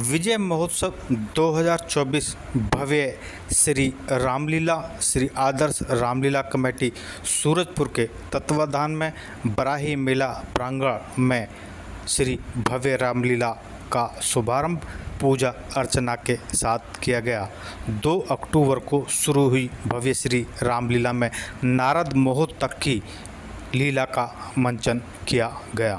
विजय महोत्सव 2024 भव्य श्री रामलीला श्री आदर्श रामलीला कमेटी सूरजपुर के तत्वाधान में बराही मेला प्रांगण में श्री भव्य रामलीला का शुभारंभ पूजा अर्चना के साथ किया गया। 2 अक्टूबर को शुरू हुई भव्य श्री रामलीला में नारद महोत्सव तक की लीला का मंचन किया गया।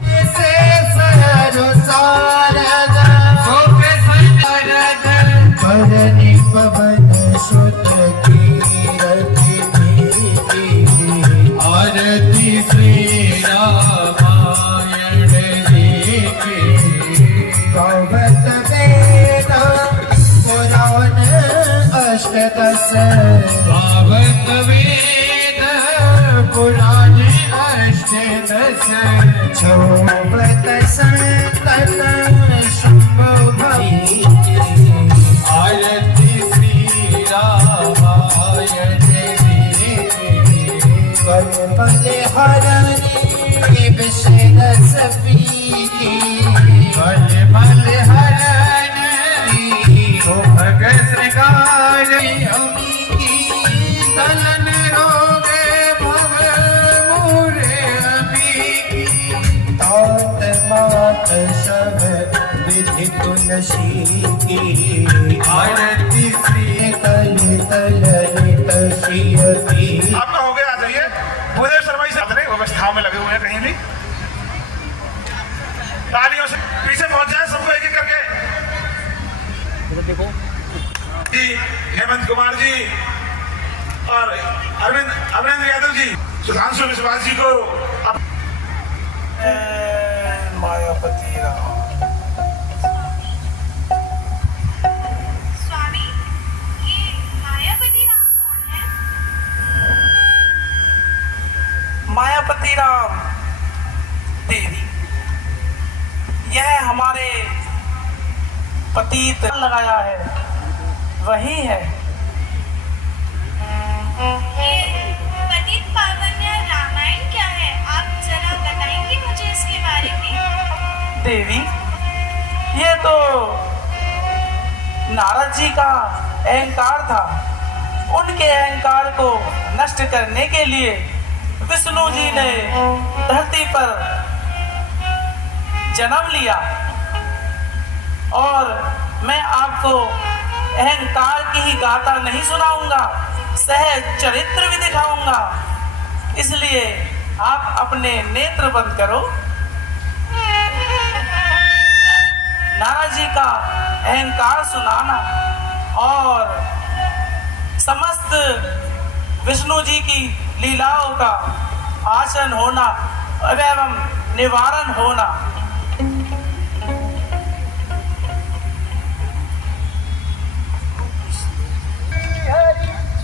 पुराण अष्टदश छौवत संतत शंभो भई आरती श्री रामाय देवी पल पल हरणी विषय सपी पल पल हरणी तो भगत श्रृंगार दलन सब विधि तुलसी की आरती श्री तल तल तलती। आपका हो गया, आ जाइए। भूदेव शर्मा जी साथ व्यवस्थाओं में लगे हुए हैं, कहीं भी तालियों से पीछे पहुंच जाए सबको एक एक करके। देखो जी, हेमंत कुमार जी और अरविंद यादव जी, सुधांशु विश्वास जी को मायापति राम। स्वामी, ये मायापति राम कौन है? मायापति राम देवी, यह हमारे पतित लगाया है, वही है। ये पतित पावन रामायण क्या है? आप जरा बताएंगे मुझे इसके बारे में? देवी, ये तो नारद जी का अहंकार था। उनके अहंकार को नष्ट करने के लिए विष्णु जी ने धरती पर जन्म लिया और मैं आपको अहंकार की ही गाथा नहीं सुनाऊंगा, सहज चरित्र भी दिखाऊंगा। इसलिए आप अपने नेत्र बंद करो। नारद जी का अहंकार सुनाना और समस्त विष्णु जी की लीलाओं का आचरण होना एवं निवारण होना।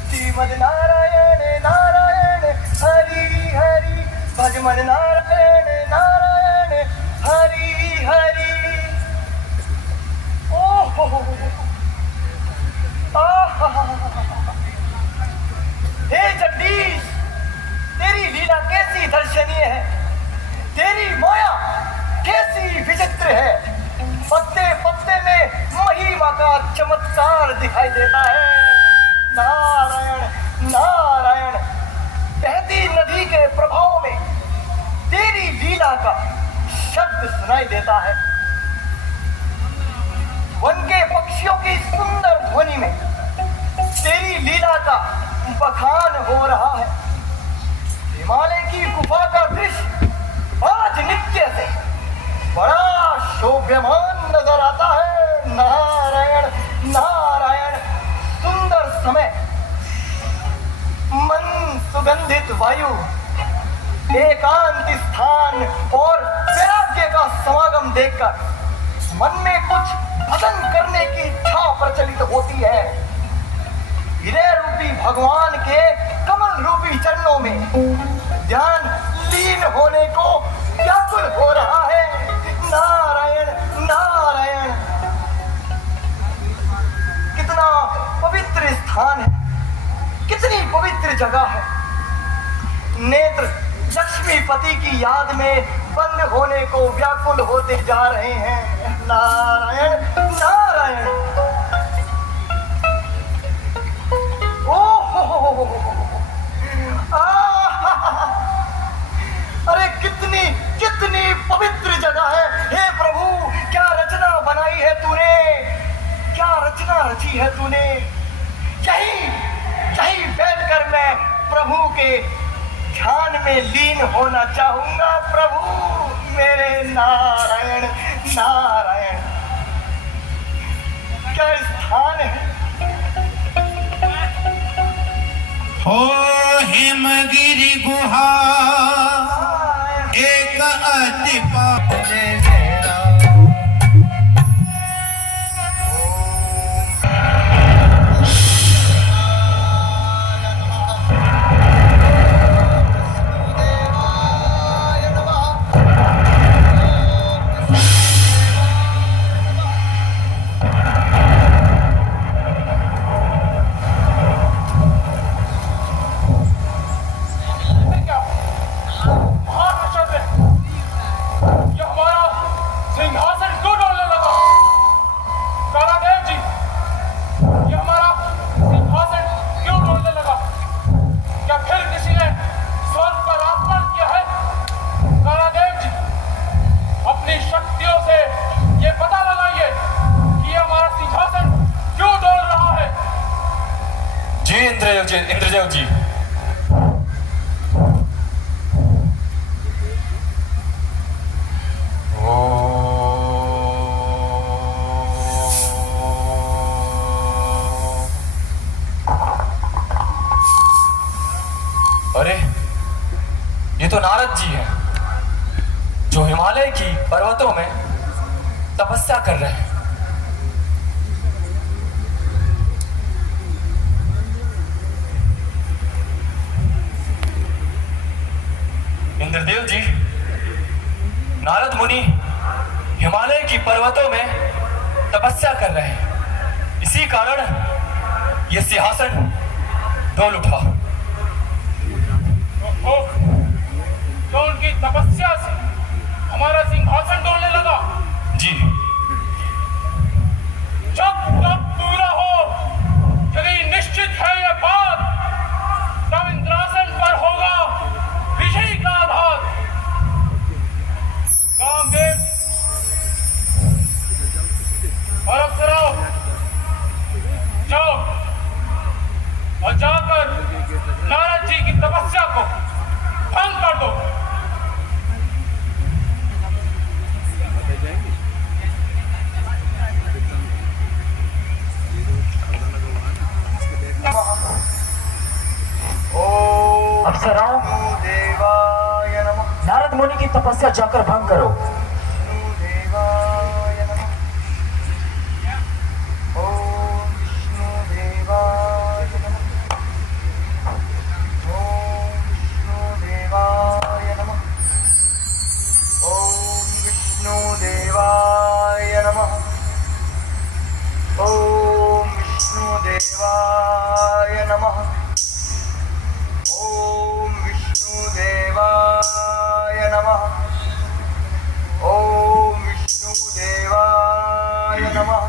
श्रीमद नारायण नारायण हरि हरि भजमन नारायण नारायण हरि हरि। हे जगदीश, तेरी लीला कैसी दर्शनीय है, तेरी माया कैसी विचित्र है। पत्ते पत्ते में महिमा का चमत्कार दिखाई देता है। नारायण नारायण, बहती नदी के प्रभाव में तेरी लीला का शब्द सुनाई देता है। वन के पक्षियों की सुंदर ध्वनि में तेरी लीला का बखान हो रहा है। हिमालय की गुफा का दृश्य आज नित्य से बड़ा शोभ्यमान नजर आता है। नारायण नारायण, सुंदर समय, मन सुगंधित वायु, एकांत स्थान और वैराग्य का समागम देखकर मन में कुछ भजन करने की इच्छा प्रचलित होती है। हृदय रूपी भगवान के कमल रूपी चरणों में ध्यान लीन होने को व्याकुल हो रहा है। नारायण नारायण, कितना पवित्र स्थान है, कितनी पवित्र जगह है। नेत्र लक्ष्मीपति की याद में बंद होने को व्याकुल होते जा रहे हैं। नारायण नारायण। अरजी है तूने, यही यही बैठकर मैं प्रभु के ध्यान में लीन होना चाहूंगा। प्रभु मेरे नारायण नारायण, क्या स्थान है। हो हिमगिरि गुहा एक अति इंद्रदेव जी, अरे ये तो नारद जी हैं जो हिमालय की पर्वतों में तपस्या कर रहे हैं। इंद्रदेव जी, नारद मुनि हिमालय की पर्वतों में तपस्या कर रहे हैं, इसी कारण यह सिंहासन डोल उठा। तो उनकी तपस्या से हमारा सिंहासन डोलने लगा। जी, जब तक पूरा हो, यदि निश्चित है यह बात, तब इंद्रासन पर होगा विजयी का आधार। कामदेव और अप्सराओं, जाओ और जाकर नारद जी की तपस्या को भंग कर दो। अप्सराओं, देवाय नमः। नारद मुनि की तपस्या जाकर भंग करो। देवाय नमः। ओम विष्णु देवाय नमः। ओम विष्णु देवाय नमः। ओम विष्णु देवाय नमः। ओम विष्णु देवाय नमः। ओम विष्णु देवाय नमः। ओम विष्णु देवाय नमः।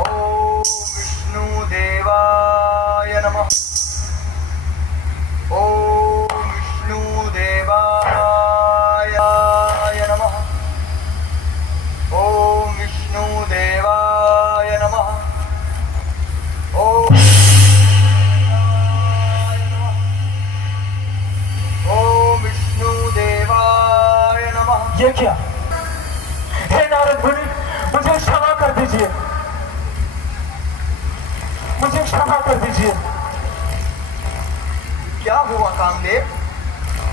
ओम विष्णु देवाय नमः। ओम विष्णु देवाय नमः। ओम विष्णु देवाय नमः। ओम ये क्या? हे नारद मुनि, मुझे क्षमा कर दीजिए, मुझे क्षमा कर दीजिए। क्या हुआ कामदेव?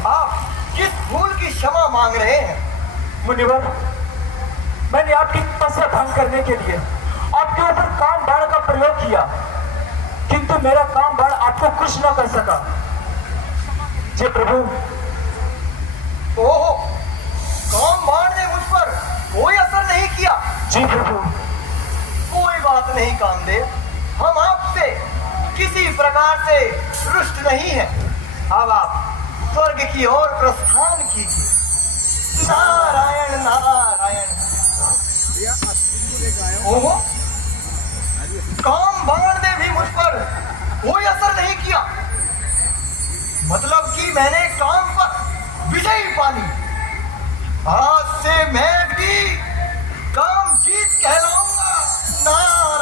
आप किस भूल की क्षमा मांग रहे हैं? मुनिवर, मैंने आपकी तपस्या भंग करने के लिए आपके ऊपर काम बाण का प्रयोग किया, किंतु मेरा काम बाण आपको कुछ न कर सका। जी प्रभु। ओहो, काम बाण ने मुझ पर कोई असर नहीं किया? जी प्रभु। कोई बात नहीं कामदेव, हम आपसे किसी प्रकार से रुष्ट नहीं हैं। अब आप स्वर्ग की ओर प्रस्थान कीजिए। नारायण नारायण। ओहो, काम बाण ने भी मुझ पर कोई असर नहीं किया, मतलब कि मैंने काम पर विजयी पाली। आज से मैं भी काम जीत कहलाऊंगा। नारायण।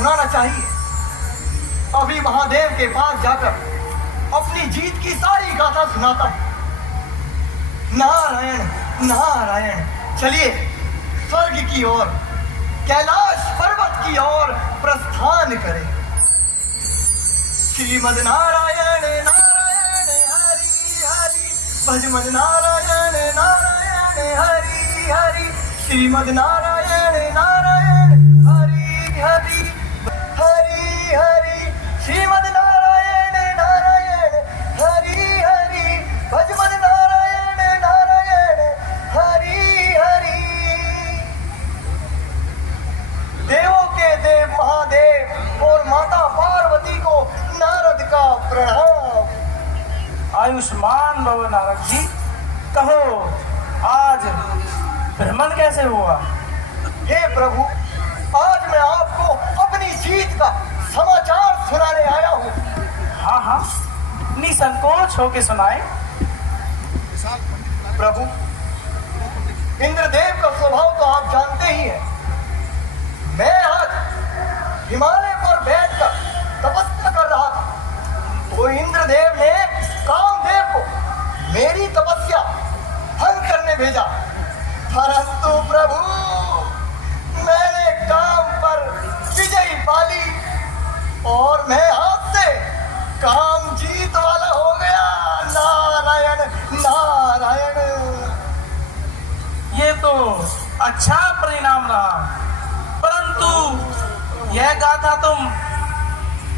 सुनाना चाहिए। अभी महादेव के पास जाकर अपनी जीत की सारी गाथा सुनाता हूं। नारायण नारायण। चलिए स्वर्ग की ओर, कैलाश पर्वत की ओर प्रस्थान करें। श्रीमद नारायण नारायण हरि हरि, भजमन नारायण नारायण हरि हरि, श्रीमद नारायण नारायण हरि हरि हरि हरि, श्रीमद नारायण नारायण हरि हरि, भजमन नारायण नारायण हरि हरि। देवों के देव महादेव और माता पार्वती को नारद का प्रणाम। आयुष्मान भव नारद जी, कहो आज भ्रमण कैसे हुआ? हे प्रभु, आज मैं आपको अपनी जीत का समाचार सुनाने आया हूँ। हाँ हाँ, निसंकोच होके सुनाए। प्रभु, इंद्रदेव का स्वभाव तो आप जानते ही हैं। मैं आज हिमालय पर बैठकर तपस्या कर रहा था, तो इंद्रदेव ने कामदेव को मेरी तपस्या भंग करने भेजा। परंतु प्रभु, मैंने काम पर विजय पाली और मैं हाथ से काम जीत वाला हो गया। नारायण नारायण। ये तो अच्छा परिणाम रहा, परंतु यह गाथा तुम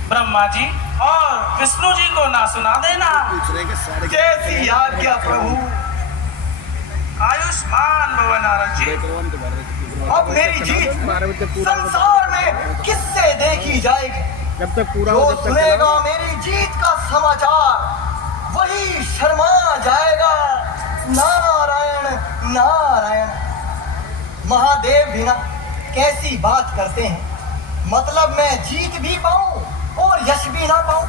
ब्रह्मा जी और विष्णु जी को ना सुना देना। जैसी आज्ञा प्रभु। आयुष्मान भव नारद जी। अब मेरी जीत संसार में किससे देखी जाएगी? जब तक पूरा जो सुनेगा मेरी जीत का समाचार, वही शर्मा जाएगा। नारायण नारायण। महादेव भी ना कैसी बात करते हैं, मतलब मैं जीत भी पाऊं और यश भी ना पाऊं।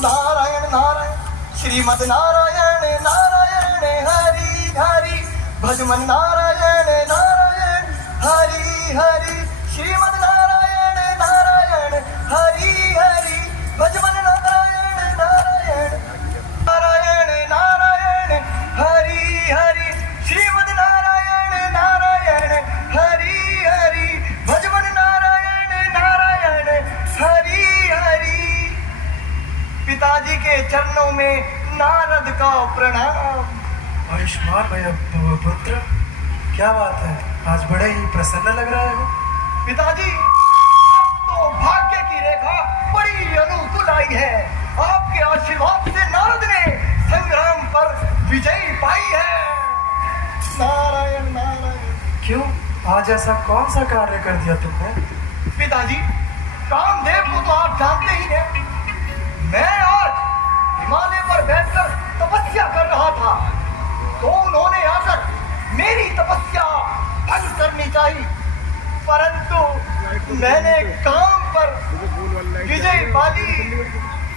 नारायण नारायण। श्रीमद नारायण नारायण हरि हरि, भजमन नारायण नारायण हरि हरि, श्रीमद नारायण नारायण हरि हरि, भजमन नारायण नारायण नारायण नारायण हरि हरि, श्रीमद नारायण नारायण हरि हरि, भजमन नारायण नारायण हरि हरि। पिताजी के चरणों में नारद का प्रणाम। आयुष्मान भव पुत्र, क्या बात है, आज बड़े ही प्रसन्न लग रहे हो। पिताजी, तो भाग्य की रेखा बड़ी अनुकूल आई है। आपके आशीर्वाद से नारद ने संग्राम पर विजय पाई है। नारायण नारायण। क्यों, आज ऐसा कौन सा कार्य कर दिया तुमने? पिताजी, कामदेव को तो आप जानते ही हैं। मैं आज हिमालय पर बैठकर तपस्या कर रहा था, तो उन्होंने आकर मेरी तपस्या भंग करनी चाहिए, परंतु मैंने काम पर विजय पाली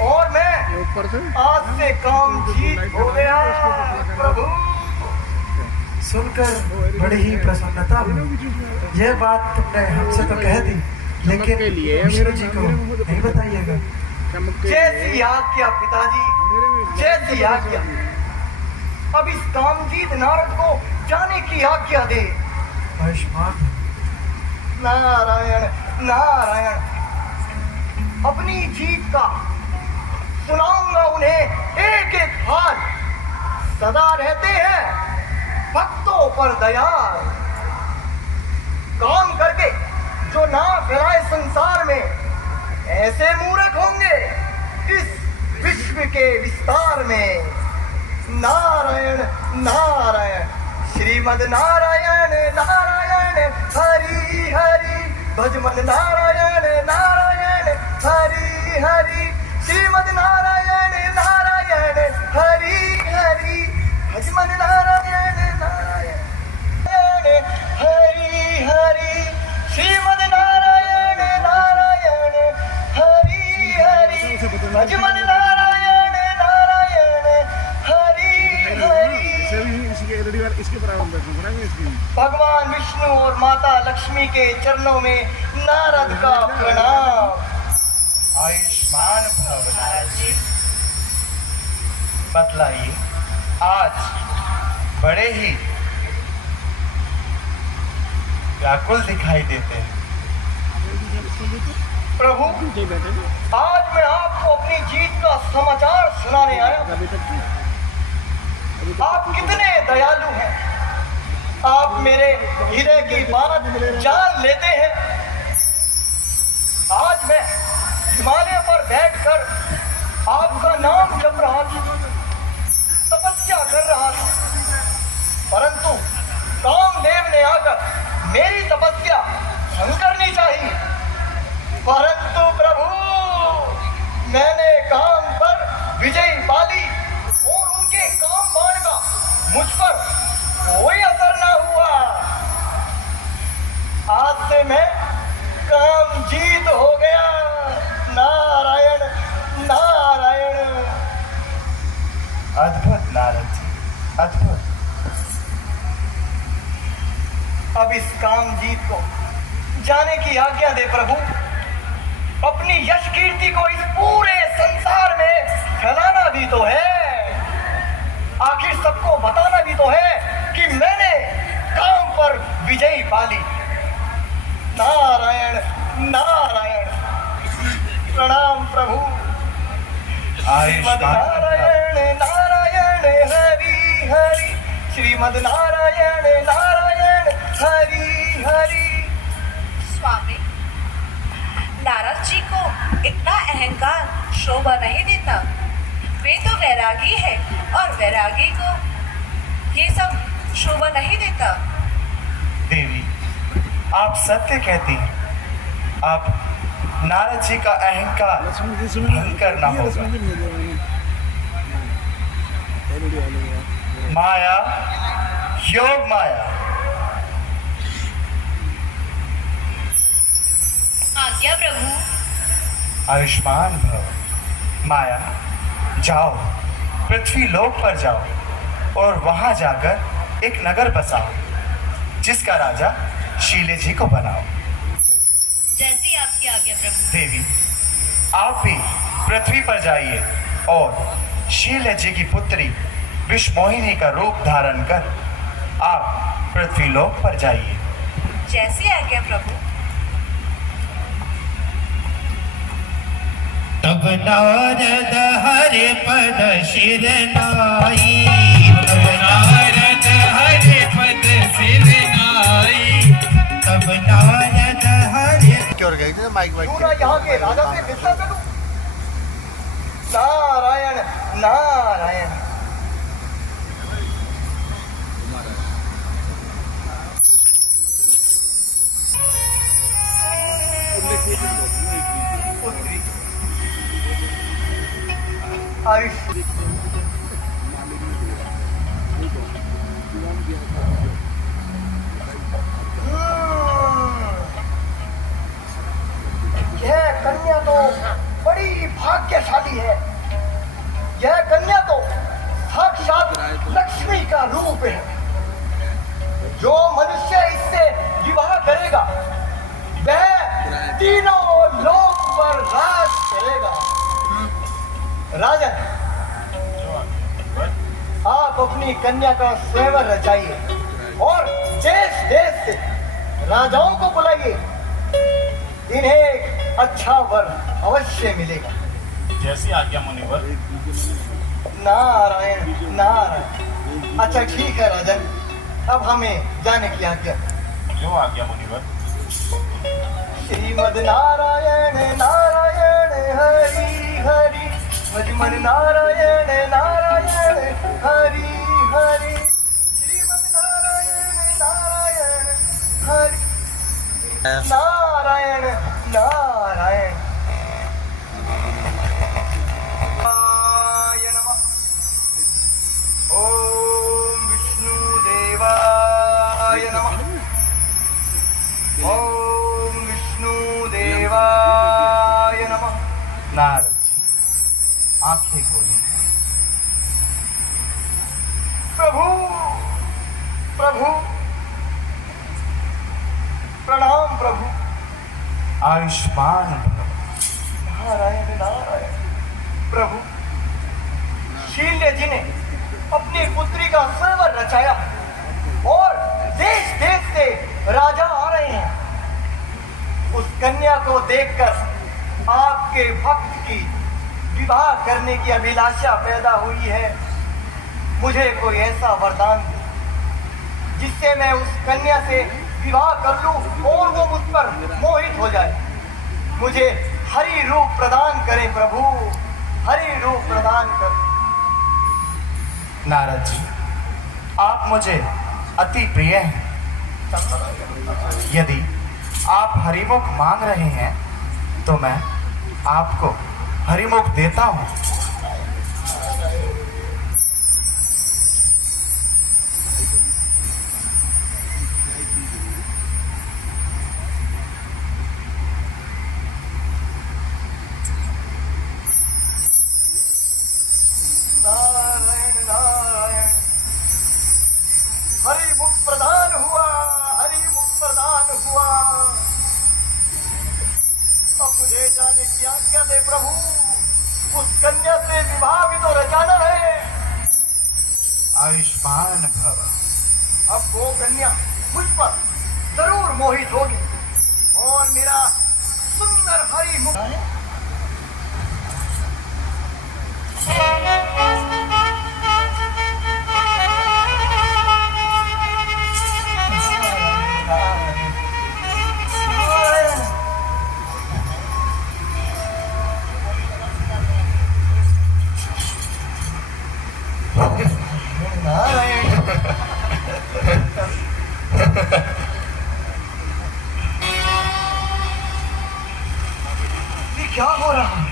और मैं आज से काम जीत हो गया। प्रभु, सुनकर बड़ी ही प्रसन्नता हुई। यह बात तुमने हमसे तो कह दी, लेकिन विष्णु जी को नहीं बताइएगा। जैसी आज्ञा पिताजी, जैसी आज्ञा। अब इस कामजीत नारद को जाने की आज्ञा दे। आयुष्मान नारायण नारायण। अपनी जीत का सुनाऊंगा उन्हें एक एक हाल। सदा रहते हैं भक्तों पर दयाल, काम करके जो ना फैलाए संसार में, ऐसे मूर्ख होंगे इस विश्व के विस्तार में। नारायण नारायण। श्रीमद नारायण नारायण हरि हरि, भजमन नारायण नारायण हरि हरि, श्रीमद नारायण नारायण हरि हरि, भजमन नारायण नारायण हरि हरि, श्रीमद नारायण नारायण हरि हरि, भजमन नारायण नारायण हरि हरि। भगवान विष्णु और माता लक्ष्मी के चरणों में नारद का प्रणाम। आयुष्मान भव नारद जी। बतलाइए, आज बड़े ही व्याकुल दिखाई देते हैं। प्रभु, आज मैं आपको अपनी जीत का समाचार सुनाने आया हूं। आप कितने दयालु हैं। आप मेरे हृदय की बात जान लेते हैं। आज मैं हिमालय पर बैठकर आपका नाम जप रहा था, तपस्या कर रहा था, परंतु कामदेव ने आकर मेरी तपस्या भंग करनी चाहिए। परंतु प्रभु, मैंने काम पर विजय पाली और उनके काम बाण का मुझ पर कोई असर ना हुआ। आज से मैं काम जीत हो गया। नारायण नारायण। अद्भुत नारद जी, अद्भुत। अब इस काम जीत को जाने की आज्ञा दे प्रभु। अपनी यश कीर्ति को इस पूरे संसार में फैलाना भी तो है। आखिर सबको बताना भी तो है कि मैंने काम पर विजय पाली। नारायण नारायण। प्रणाम प्रभु। श्रीमद नारायण नारायण हरि हरि। श्रीमद नारायण नारायण हरि हरि। स्वामी, नारद जी को इतना अहंकार शोभा नहीं देता। वे तो वैरागी है और वैरागी को ये सब शोभा नहीं देता। देवी, आप सत्य कहती हैं। आप नारद जी का अहंकार भंग करना होगा। माया, योग माया। आज्ञा प्रभु। आयुष्मान भव। माया, जाओ, पृथ्वी लोक पर जाओ और वहां जाकर एक नगर बसाओ, जिसका राजा शीले जी को बनाओ। जैसी आपकी आज्ञा प्रभु। देवी, आप भी पृथ्वी पर जाइए और शीले जी की पुत्री विषमोहिनी का रूप धारण कर आप पृथ्वी लोक पर जाइए। जैसी आज्ञा प्रभु। तब नारद हरि पद शिर नाई। तब नारद हरि पद सिर नाई। तब नारद हरि क्यों ना यहाँ के राजा से मिलना करूं। नारायण नारायण। पुत्री आयुष। यह कन्या तो बड़ी भाग्यशाली है। यह कन्या तो साक्षात लक्ष्मी का रूप है। जो मनुष्य इससे विवाह करेगा वह तीनों लोक पर राज करेगा। राजन, आप अपनी कन्या का स्वयंवर रचाइए और देश देश से राजाओं को बुलाइए। इन्हें एक अच्छा वर अवश्य मिलेगा। जैसी आज्ञा मुनिवर। नारायण नारायण। अच्छा ठीक है राजन, अब हमें जाने की आज्ञा। जो आज्ञा मुनिवर। श्रीमद नारायण नारायण हरि हरि। भजमन नारायण नारायण हरि हरि। श्रीमद नारायण नारायण हरि नारायण नारायण। ओम विष्णुदेवाय नमः। ओम विष्णुदेवाय नमः। नारद जी, आंखें खोलिए। आयुष्मान भव। नारायण नारायण। प्रभु, शील्य जी ने अपनी पुत्री का स्वयंवर रचाया और देश देश से राजा आ रहे हैं। उस कन्या को देखकर आपके भक्त की विवाह करने की अभिलाषा पैदा हुई है। मुझे कोई ऐसा वरदान दे जिससे मैं उस कन्या से विवाह कर लूं और वो मुझ पर मोहित हो जाए। मुझे हरि रूप प्रदान करें प्रभु, हरि रूप प्रदान कर। नारद जी, आप मुझे अति प्रिय हैं। यदि आप हरिमुख मांग रहे हैं तो मैं आपको हरिमुख देता हूं। नारायण नारायण। हरि मुख प्रदान हुआ, हरि मुख प्रदान हुआ। अब मुझे जाने की आज्ञा दे प्रभु, उस कन्या से विवाह भी तो रचाना है। आयुष्मान भव। अब वो कन्या मुझ पर जरूर मोहित होगी और मेरा सुंदर हरि मुख ये क्या हो रहा है?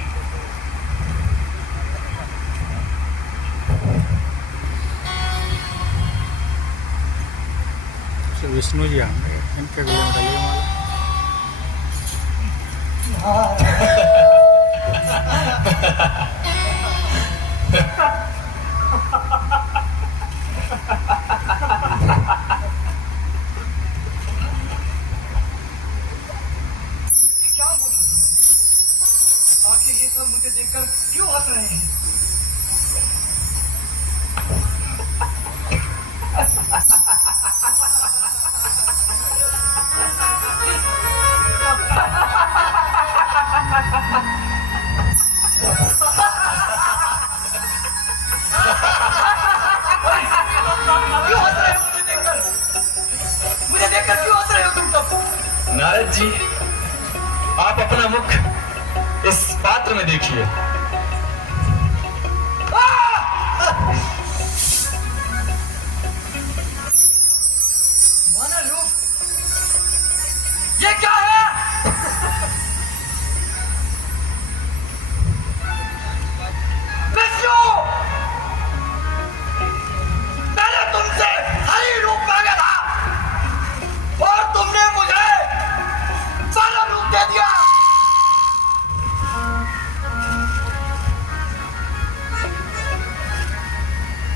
विष्णु जी आएंगे, इनके गले में डालिए माला। ये क्या हो रहा है? आखिर ये सब मुझे देखकर क्यों हंस रहे हैं? क्यों हंस रहे हो मुझे देखकर? मुझे देखकर क्यों हंस रहे हो तुम सब? नारद जी, आप अपना मुख इस पात्र में देखिए। वानर रूप, ये क्या है? विष्णु, मैंने तुमसे हरि रूप मांगा था और तुमने मुझे वानर रूप दे दिया।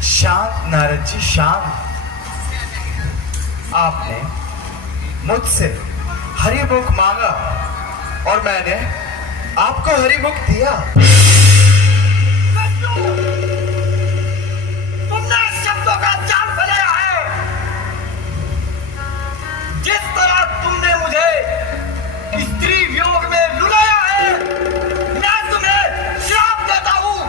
शांत नारद जी, शांत। आपने मुझसे हरिमुख मांगा और मैंने आपको हरिमुख दिया। तुमने शब्दों का जाल बनाया है। जिस तरह तुमने मुझे स्त्री वियोग में लुलाया है, मैं तुम्हें श्राप देता हूं।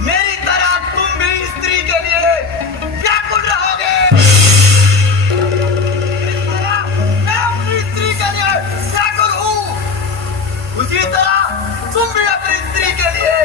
मेरी तरह तुम भी स्त्री के लिए व्याकुल रहोगे। जिस तरह मैं अपनी स्त्री के लिए व्याकुल हूं, उसी तरह तुम भी अपनी स्त्री के लिए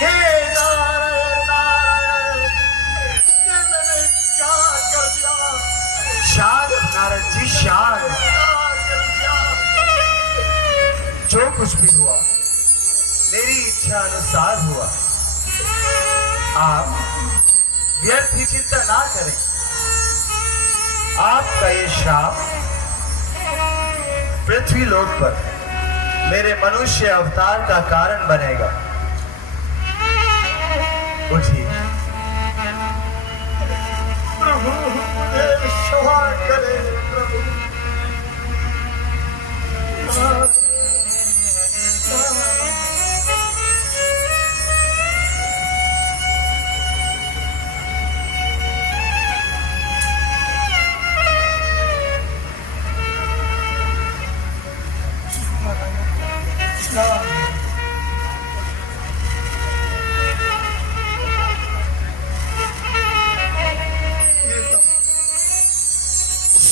हे नारायण नारायण, ये मैंने क्या कर दिया? शांत नारद जी शांत। क्या कर दिया? जो कुछ भी हुआ मेरी इच्छा अनुसार हुआ। आप व्यर्थ ही चिंता ना करें। आपका ये श्राप पृथ्वी लोक पर मेरे मनुष्य अवतार का कारण बनेगा। उठिए। प्रभु मुझे क्षमा करें प्रभु।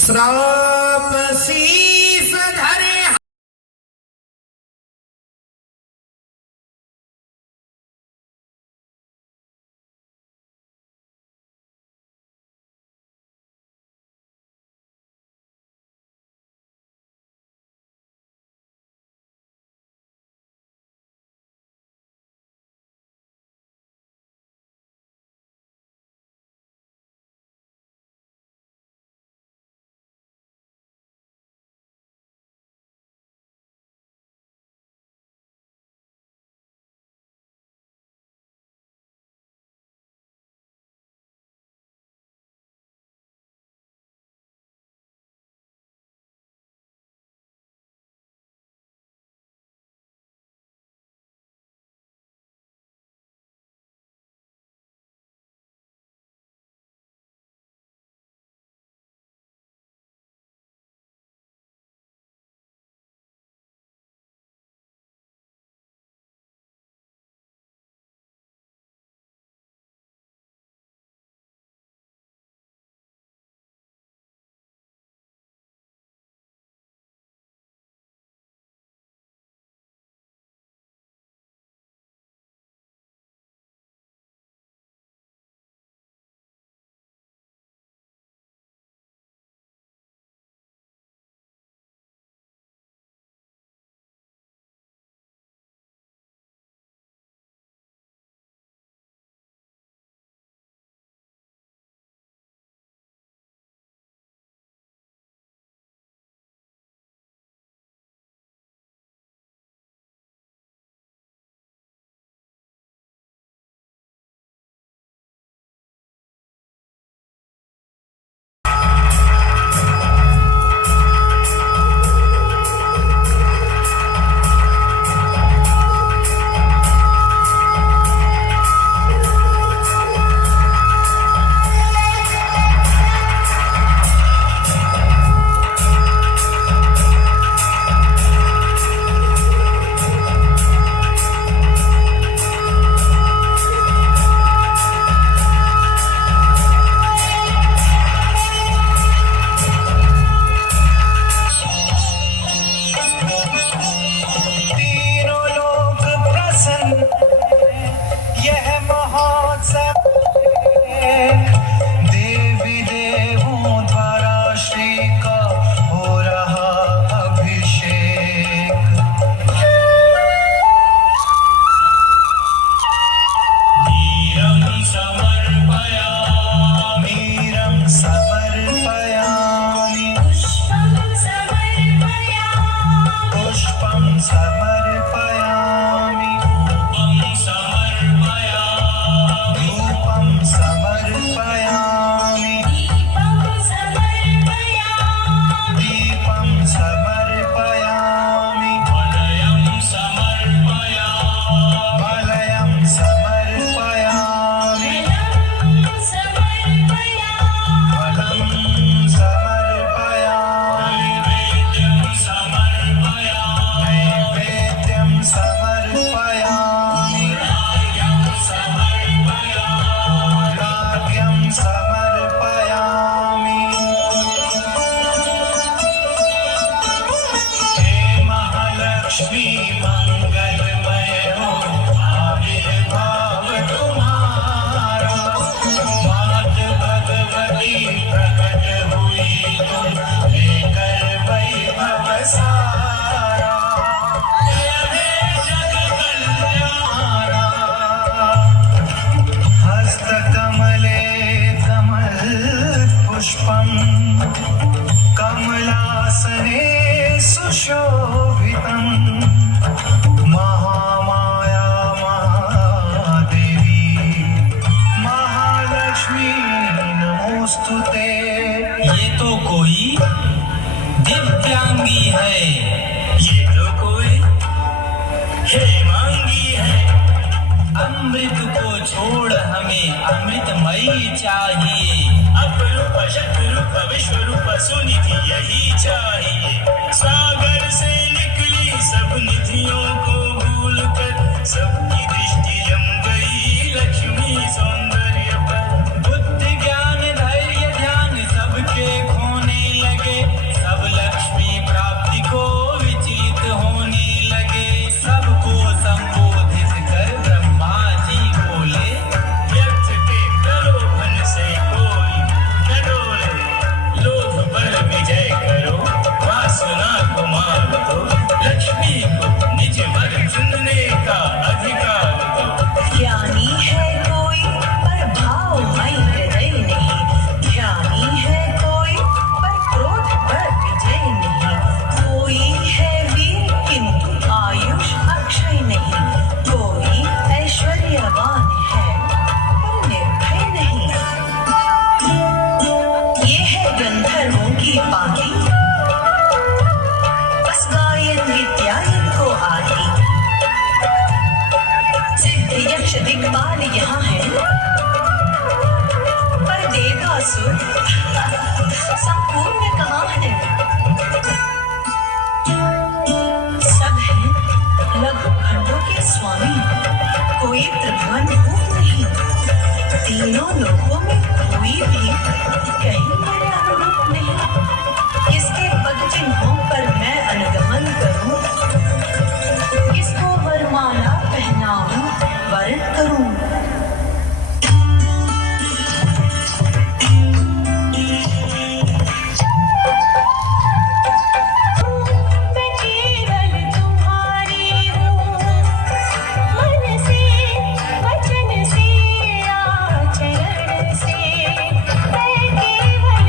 श्राप शीस धरे अमृत को छोड़ हमें अमृतमयी चाहिए। अपरूप शतरूप विश्वरूप सुनिधि यही चाहिए। सागर से निकली सब निधियों को भूल कर सबकी दृष्टि जम गई लक्ष्मी सौंदर्य पर। बुद्धि ज्ञान धैर्य ध्यान सबके खोने लगे, सब लक्ष्मी प्राप्ति को विचलित होने लगे। सबको संबोधित कर ब्रह्मा जी बोले, व्यर्थ के प्रलोभन से कोई न डोले। लोभ पर विजय करो, वासना को मार दो, लक्ष्मी को निज वर चुनने का अधिकार दो। ज्ञानी है कोई पर भावमय हृदय नहीं, ज्ञानी है कोई पर क्रोध पर विजय नहीं। कोई है वीर किंतु आयुष अक्षय नहीं, कोई ऐश्वर्यवान है पर निर्भय नहीं। ये है गंधर्वों की पार्टी, बस गायन विद्या इनको आती। सिद्ध यक्ष दिग्पाल यहाँ है पर देवासुर संपूर्ण कहाँ है। सब है लघु खंडों के स्वामी, कोई त्रिभुवन भूत नहीं। तीनों लोकों में कोई भी कहीं मेरे अनुरूप नहीं। किसके पद चिन्हों पर मैं अनुगमन करूं, किसको वरमाला पहनाऊं वरण करूं। मैं केवल तुम्हारी हूँ, मन से वचन से आचरण से। मैं केवल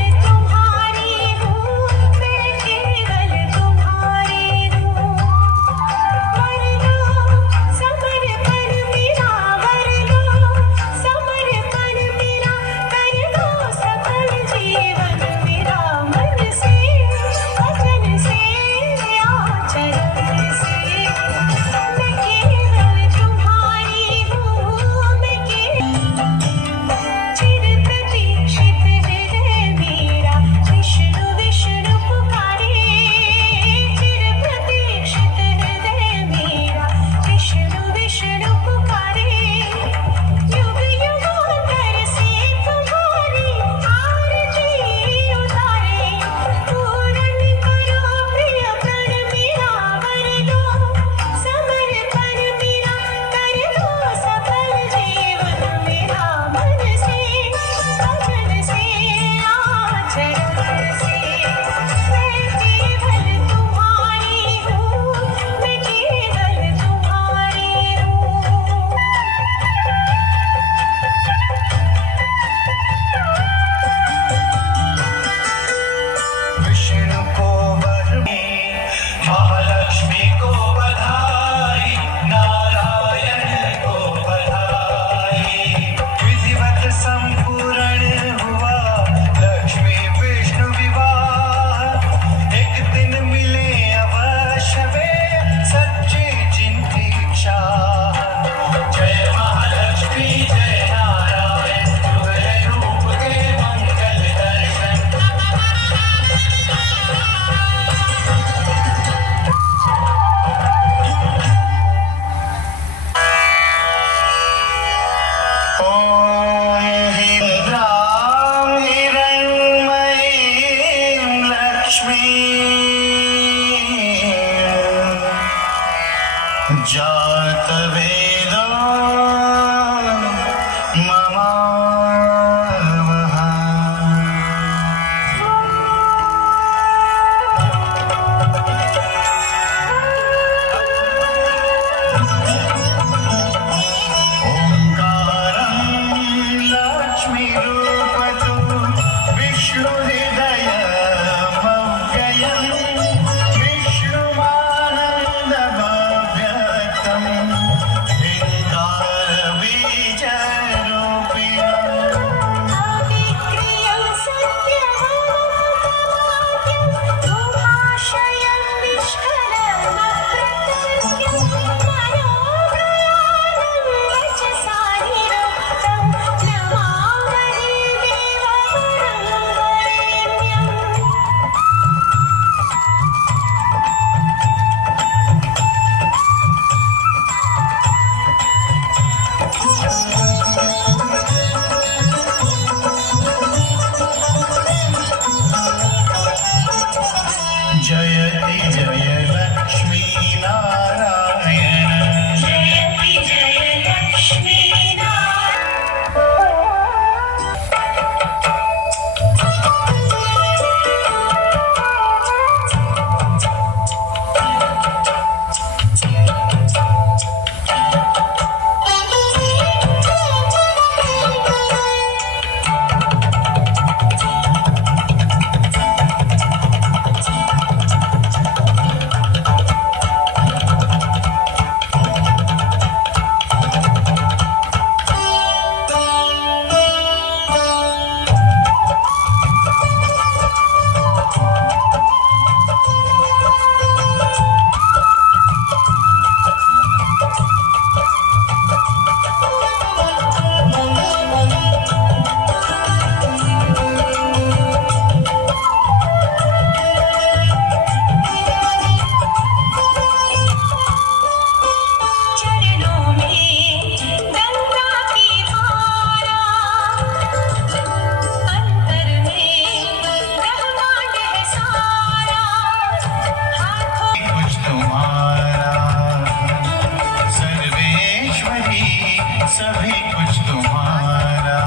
सभी कुछ तुम्हारा।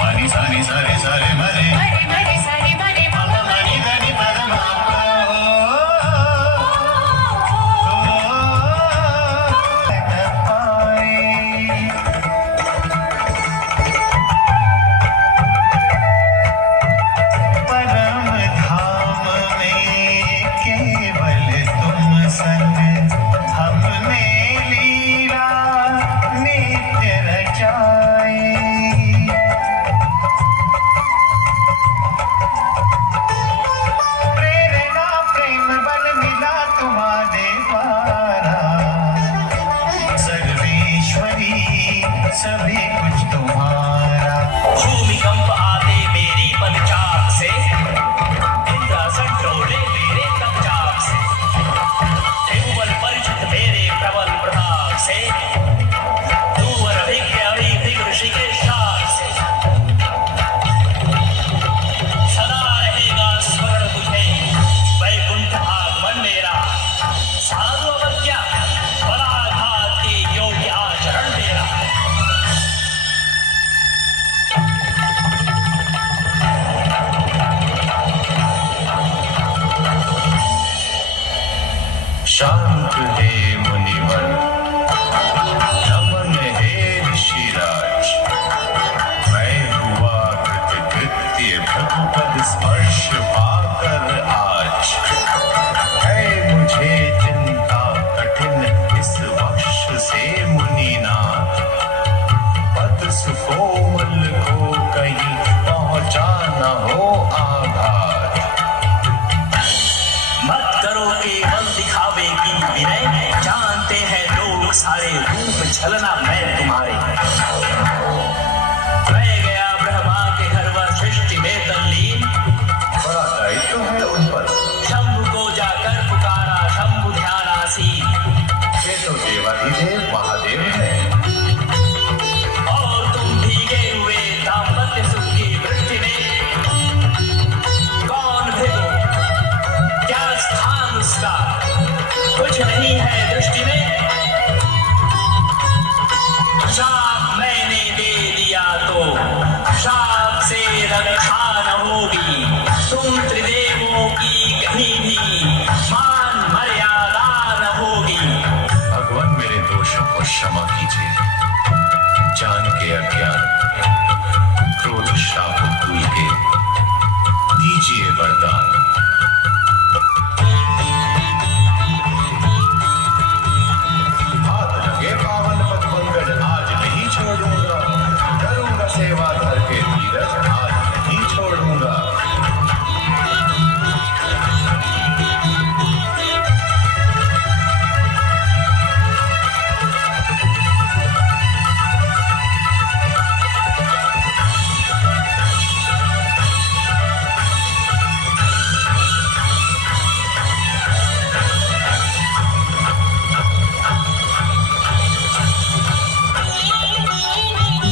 मनी सानी सारे सारे मरे पापा मनी धनी परमा परम धाम में केवल तुम संग हमने लीला नित्य रचाई। प्रेरणा प्रेम बल मिला तुम्हारे द्वारा। सर्वेश्वरी सभी कुछ तुम्हारा। भूमिकंप आते मेरी पदचाक से, इंद्रासन डोले मेरे तपचाक से, त्रिभुवन परिचित मेरे प्रबल प्रताप से, दूर अभिज्ञ ऋषि के शाप से। सदा रहेगा स्मरण तुझे वैकुंठ आगमन मेरा। साधु अवज्ञा बलाघात के योग्य आचरण मेरा। शांत है मुनिवर, नमन है ऋषिराज। मैं हुआ कृतकृत्य भगवद स्पर्श पाकर आज। है मुझे चिंता कठिन इस वक्ष से मुनिनाथ। पद सुकोमल को कहीं पहुंचा न हो आघात। मत करो केवल दिखावे की विनय, जानते हैं लोग सारे रूप छलना मैं तुम्हारे। मैं गया ब्रह्मा के घर वर सृष्टि में तल्लीन। बड़ा दायित्व है उन पर। शंभु को जाकर पुकारा शंभु ध्यानासीन। वे तो देवाधिदेव महादेव है। और तुम भीगे हुए दाम्पत्य सुख की वृत्ति में कौन भिगो, क्या स्थान उसका कुछ नहीं है दृष्टि में। शाप मैंने दे दिया तो शाप से रक्षा न होगी। तुम त्रिदेवों की कहीं भी मान मर्यादा न होगी। भगवान मेरे दोषों को क्षमा कीजिए। जान के अज्ञान क्रोध शाप भूल के दीजिए वरदान। हाथ लगे पावन पद पंकज आज नहीं छोड़ूंगा। करूंगा सेवा धर के धीरज आज नहीं छोड़ूंगा।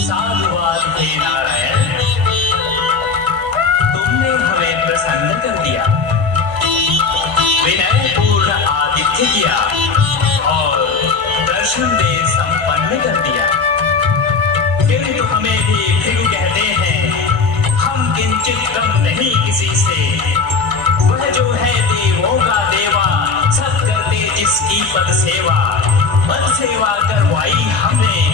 साधुवाद हे नारायण, तुमने हमें प्रसन्न कर दिया। विनय पूर्ण आतिथ्य किया और दर्शन दे संपन्न कर दिया। किंतु हमें भी भिगु कहते हैं। हम किंचित कम नहीं किसी से। वह जो है देवों का देवा, सब करते जिसकी पद सेवा। पद सेवा करवाई हमने